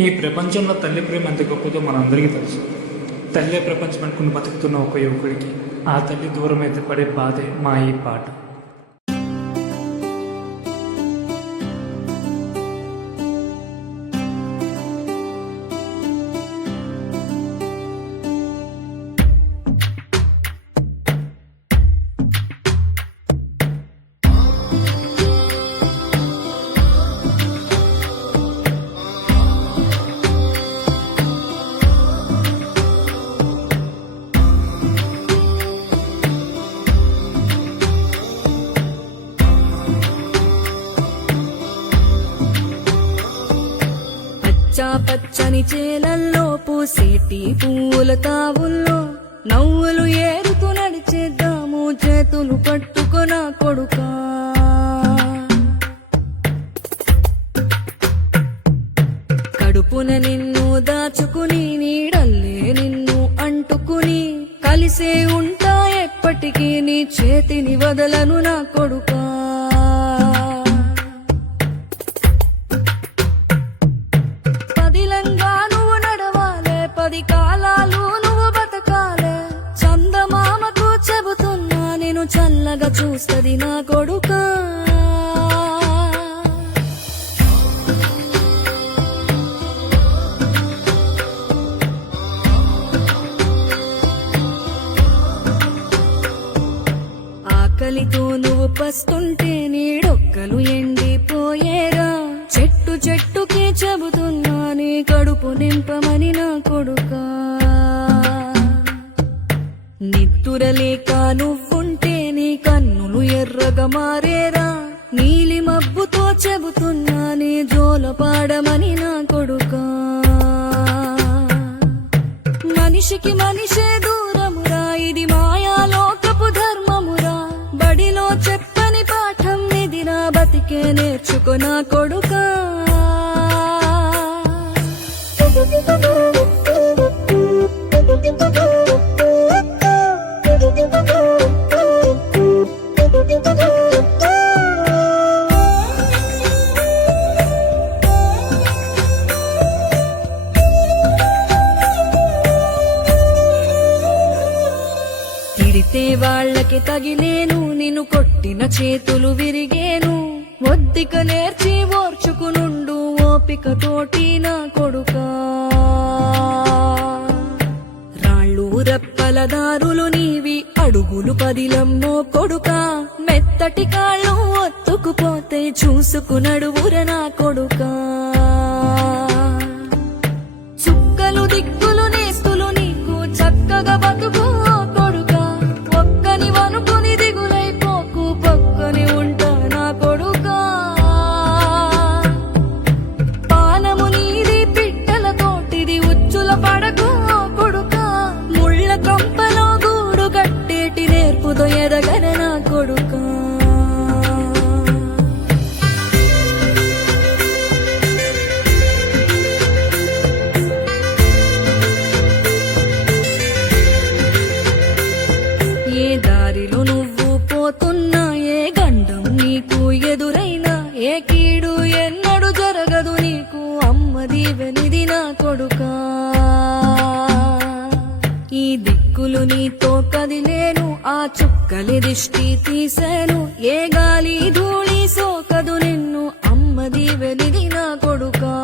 ఈ ప్రపంచంలో తల్లి ప్రేమ ఎంత గొప్పదో మనందరికీ తెలుసు. తల్లే ప్రపంచం అనుకుని బతుకుతున్న ఒక యువకుడికి ఆ తల్లి దూరం అయితే పడే బాధే మా ఈ పాట. పచ్చని చేలల్లో పూసేటి పువ్వుల తావుల్లో నవ్వులు ఏరుతూ నడిచేద్దాము చేతులు పట్టుకొన కొడుకా. కడుపున నిన్ను దాచుకుని నీడల్లే నిన్ను అంటుకుని కలిసే ఉంటా ఎప్పటికీ నీ చేతిని వదలను నా కొడుకా. కాలాలు నువ్వు బతకాలే చందమామకు చెబుతున్నా నేను చల్లగా చూస్తది నా కొడుకా. ఆకలితో నువ్వు పస్తుంటే నీడొక్కలు ఎండిపోయేరా చెట్టు చెట్టుకి చెబుతున్నా నీ కడుపు నింపమని నా కొడుకా. నిద్దురలేక నువ్వుంటే నీ కన్నులు ఎర్రగా మారేరా నీలి మబ్బుతో చెబుతున్నా నీ జోల పాడమని నా కొడుకా. మనిషికి మనిషే దూరమురా ఇది మాయాలోకపు ధర్మమురా బడిలో చెప్పని పాఠం ఇది నా బతికే నేర్చుకో నా కొడుకా. తిడితే వాళ్ళకి తగిలేను నిన్ను కొట్టిన చేతులు విరిగేను ఒద్దిక నేర్చి ఓర్చుకునుండు ఓపిక తోటి నా కొడుకా. రాళ్ళు రెప్పల దారులు నీవి అడుగులు పదిలమ్మో కొడుకా మెత్తటి కాళ్ళు ఒత్తుకుపోతే చూసుకునడువుర నా కొడుకా. చుక్కలు దిక్కులు నేస్తులు నీకు చక్కగా బతుకు కొడుకా ఒక్కని వనుకుని దిగులైపోకు పక్కని ఉంటా నా కొడుకా. పానము నీది పిట్టల తోటిది ఉచ్చుల పడకు కొడుకా ముళ్ళ కంపలో గూడు కట్టేటి నేర్పుతో ఎదగన నా కొడుకా. ఏ దారిలో నువ్వు పోతున్నా ఏ గండం నీకు ఎదురైనా ఏ కీడు ఎన్నడు జరగదు నీకు అమ్మ దీవెనిది నా కొడుకా. ఈ దిక్కులు నీతో కదిలేను ఆ చుక్కలి దిష్టి తీసేను ఏ గాలి ధూళి సోకదు నిన్ను అమ్మ దీవెనిది నా కొడుకా.